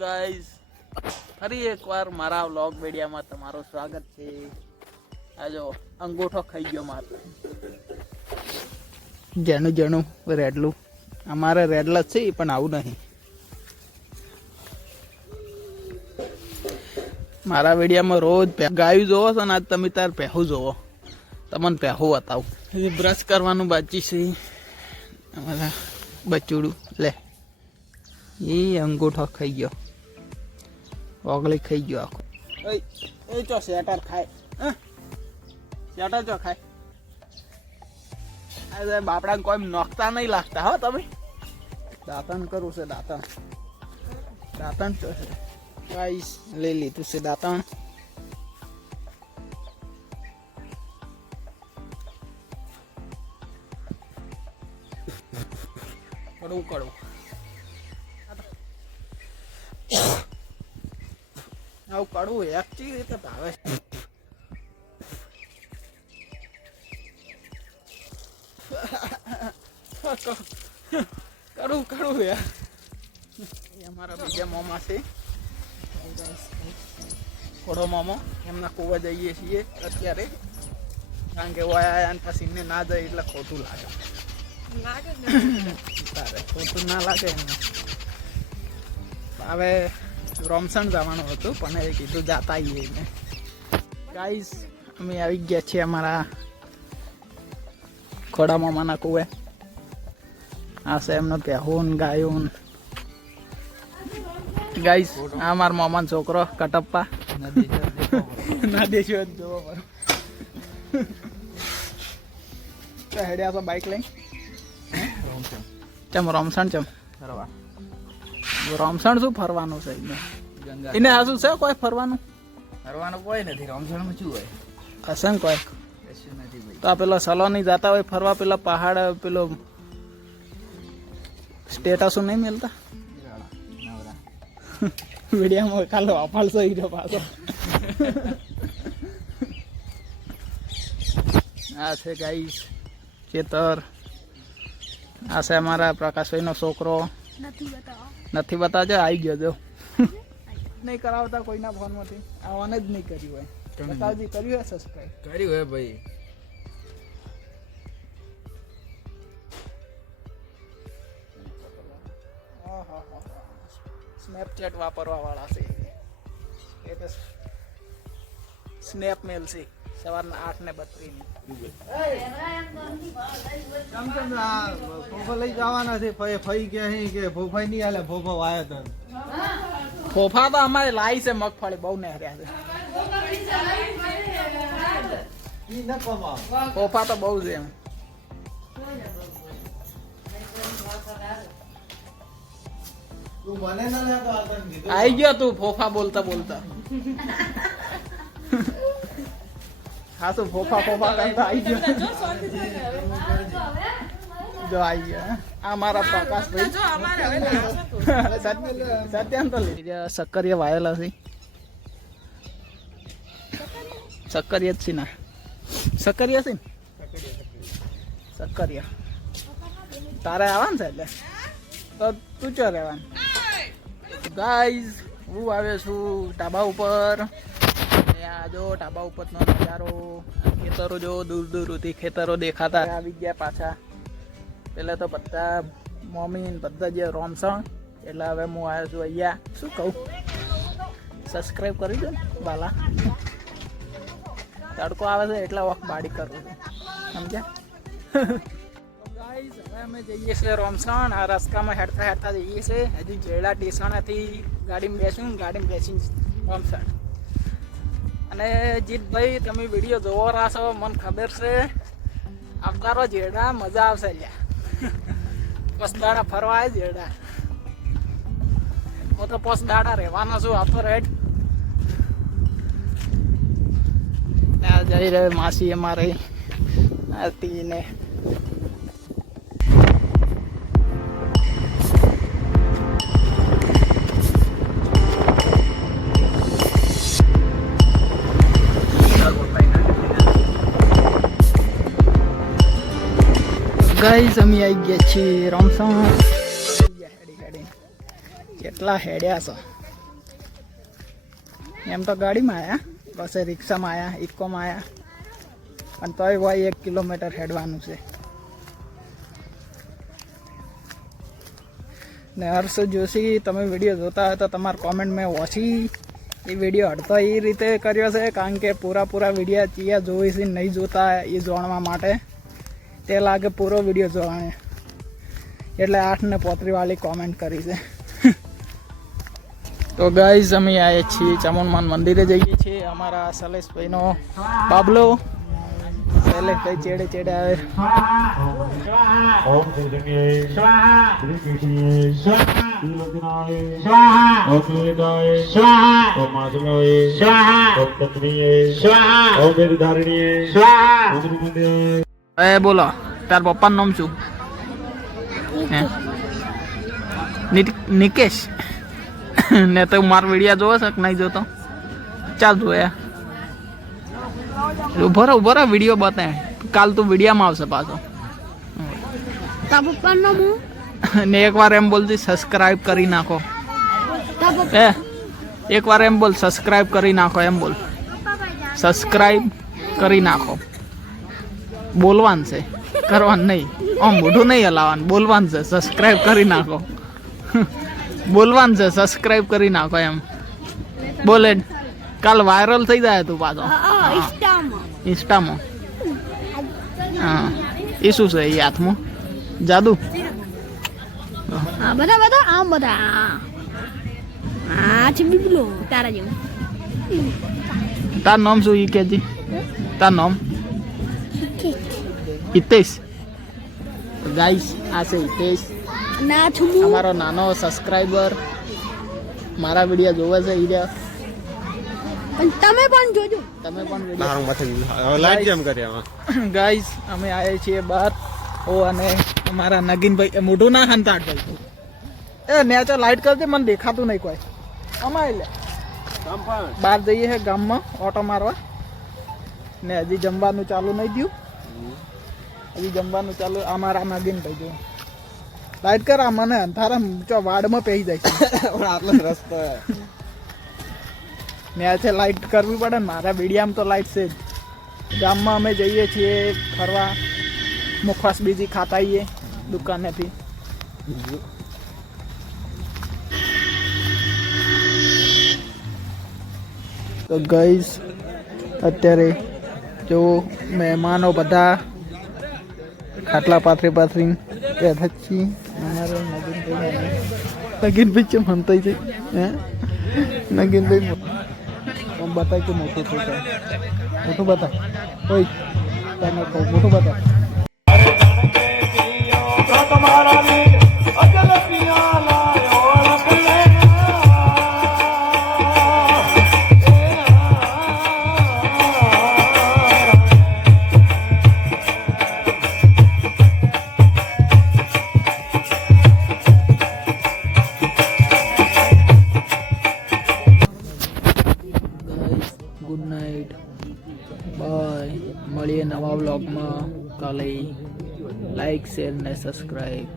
Guys, ફરી એકવાર મારા વ્લોગ વિડીયોમાં તમારું સ્વાગત છે. આ જો અંગૂઠો ખાઈ ગયો મારે, જેનું જેનું રેડલું. અમારે રેડલા જ છે પણ આવું નહીં. મારા વિડીયોમાં રોજ ગાયું જોવો છો ને, આજ તમે તાર પહેવું જોવો. તમને પહેવું બતાવું. બ્રશ કરવાનું બાકી છે અમારા બચુડું. લે એ અંગૂઠો ખાઈ ગયો, ઓગળી ખાઈ ગયો આખો. એ ચો શેટર ખાય, શેટર ચો ખાય. અરે બાપડા કોઈ નોખતા નહીં લાગતા હો તમે. દાંતણ કરવું છે, દાંતણ. દાંતણ ચો છે ગાઈસ, લઈ લીધું છે દાંતણ. કડવું કડવું આવું કડવું એક ચી રીતે ભાવે. કડવું કડવું યાર. એ અમારા બીજા મોમા છે, થોડો મોમો. એમના કુવા જઈએ છીએ અત્યારે, કારણ કે વાયા અને પછી ને ના જાય એટલે ખોટું લાગે. તારે ખોટું ના લાગે એમને. હવે રોમસણ જવાનું હતું પણ એ કીધું જાતા આવીએ એને. ગાઈસ, અમે આવી ગયા છીએ અમારા ખોડા મામાના કુવે. આ છે એમનો પહેવું ગાયું. ગાઈસ, આ મારા મામાનો છોકરો કટપ્પા. ના દેશો જોવો પડે. હેડ્યા છો બાઇક લઈ? ચમ રોમસણ ચમ ફરવા? રોમસણ શું ફરવાનું છે એને? આ શું છે કોઈ ફરવાનું? ફરવાનું કોઈ નથી રોમસણમાં. શું હોય હશે ને કોઈ? કશું નથી ભાઈ. તો આ પેલા સલોની જતા હોય ફરવા, પેલા પહાડ, પેલો સ્ટેટસો નહીં મળતા વિડીયામાં. કાલો અપાડશો હીરો પાછો. આ છે ગાઈસ ખેતર. આ છે અમારા પ્રકાશભાઈનો છોકરો. નથી બતાવજો, આવી ગયો જો. નહીં કરાવતા કોઈના ફોનમાંથી. આવવાને જ નહીં કર્યું હોય. બતાવજી, કર્યું હોય સબસ્ક્રાઈબ? કર્યું હે ભાઈ. સ્નેપચેટ વાપરવા વાળા છે. સ્નેપ મેલ છે સવારના 8:32. ફોફા લઈ જવાના છે. ફઈ કે કે ફોફાઈ નહીં હાલે. ફોફા વાયા તો ફોફા તો અમારે લાઈ છે મગફળી, બહુ નહેર્યા છે. ફોફા તો બહુ છે એમ. આઈ ગયો તું ફોફા બોલતા બોલતા. હા તો ફોફા ફોફા કરતા આવી ગયો. જો આવી ગયા આ મારા પ્રકાશભાઈ. સત્યાન તો લઈ સક્કરિયા વાયેલા છે. સક્કરિયા જ છે ના? સક્કરિયા છે ને? સક્કરિયા તારે આવવાનું છે એટલે તો તું ચો રહેવાનું. ગાઈઝ, હું આવ્યો છું ઢાબા ઉપર. આ જો ઢાબા ઉપરનો નજારો. ખેતરો જો, દૂર દૂરથી ખેતરો દેખાતા. આવી ગયા પાછા. પેલા તો બધા મમ્મી બધા જે રોમસણ, એટલે હવે હું આવ્યો છું અહીંયા. શું કહું, સબસ્ક્રાઈબ કરી દો ને બાલા. તડકો આવે છે એટલે વખ બાડી કરું છું, સમજ્યા? હવે અમે જઈએ છીએ રોમસણ. આ રસ્તામાં હેડતા હેડતા જઈએ છીએ. હજુ જેડા ટેસણાથી ગાડીમાં બેસું, ગાડીમાં બેસીને રોમસણ. અને જીતભાઈ, તમે વિડીયો જોવો રાશો, મને ખબર છે. આવતારો જેડા મજા આવશે લ્યા. પસ દાડા ફરવા આવે જેડા. હું તો પસ દાડા રહેવાના છું. આવતો રેડ જઈ રહ્યો માસી અમારે હતી ને. ગાઈસ, અમે આવી ગયા છીએ રોમસણ. કેટલા હેડ્યા છો. એમ તો ગાડીમાં આવ્યા, બસ રિક્ષામાં આવ્યા, ઇકોમાં આવ્યા, અને તોય ભાઈ 1 કિલોમીટર હેડવાનું છે. ને હર્ષ જોશી, તમે વિડીયો જોતા હોય તો તમારા કોમેન્ટ મેં વાંચી. એ વિડીયો અડધો એ રીતે કર્યો છે કારણ કે પૂરા વિડીયો ચિયા જોઈ છે નહીં જોતા એ જાણવા માટે. તે લાગે પૂરો વિડીયો જોવાને, એટલે 8 ને 35 વાળી કોમેન્ટ કરી છે. તો ગાઈઝ અમે આવ્યા છીએ ચામુંડમાન મંદિરે જઈએ છીએ. અમારા શૈલેષભાઈનો બાબલો શૈલેષભાઈ ચેડે આવે. ओम श्रीजन्ये स्वाहा श्री कृष्णे स्वाहा श्रीलग्नाय स्वाहा ओम वेदाय स्वाहा ओम माधवाय स्वाहा ओम तत्वीय स्वाहा ओम वेदधारिणीय स्वाहा ओम गुरुमंदे. એ બોલો, તાર પપ્પાનું નામ શું? નિકેશ. ને તો મારો વિડીયો જોવો છે કે નહીં જોતો? ચાલ જોયા. ઉભો રહો વિડીયો બતાવે. કાલ તું વિડીયોમાં આવશે પાછો. ને એકવાર એમ બોલતી સબસ્ક્રાઇબ કરી નાખો. એકવાર એમ બોલ સબસ્ક્રાઇબ કરી નાખો, એમ બોલ સબસ્ક્રાઇબ કરી નાખો. બોલવાનું છે, કરવાનું નહીં. આમ મોઢું નહીં હલાવવાનું, બોલવાનું છે સબસ્ક્રાઇબ કરી નાખો. બોલવાનું છે સબસ્ક્રાઇબ કરી નાખો એમ બોલે. કાલ વાયરલ થઈ જાય તું પાછો ઇન્સ્ટામાં. હા, એ શું છે એ હાથમાં જાદુ? બધા આમ બધા આ છે બીબલો તારા જેવું. તાર નામ શું? ઈ કેજી તાર નામ? હિતેશ. ગાઈસ આ છે હિતેશ, ના છું અમારો નાનો સબસ્ક્રાઇબર. મારા વિડીયો જોવે છે ઈ રહ્યા. પણ તમે પણ જોજો. તમે પણ મારું માથે લાઈટ જેમ કરી આમાં. ગાઈસ અમે આવ્યા છીએ બહાર. ઓ અને અમારા નગીનભાઈ મોઢું ના હંતાડ ભાઈ. એ નેચો લાઈટ કરજે, મને દેખાતું નહીં કોઈ. અમારે લે બહાર જઈએ છે ગામમાં ઓટો મારવા. ને હજી જમવાનું ચાલુ નહીં થયું. હજી જમવાનું ચાલુ. અમારા નગીનભાઈ જો લાઈટ કર. આ મને અંધારા ચો વાડમાં પહેરી જાય છે. આટલો રસ્તો ને છે લાઈટ કરવી પડે ને. મારા વિડીયામાં તો લાઈટ છે જ. ગામમાં અમે જઈએ છીએ ફરવા, મુખવાસ બીજી ખાતા આવીએ દુકાનેથી. તો ગાઈસ અત્યારે જો મહેમાનો બધા ખાટલા પાથરી બેઠા છીએ. અમારે નગીનભાઈ કેમ હંતાઈ છે? હે નગીનભાઈ બતાય કે મોટું શું છે? મોટું બતા. ઓય તને કહું, મોટું બતા. Good night, bye. મળીએ નવા વ્લોગમાં કાલે. લાઈક, શેર ને સબસ્ક્રાઈબ.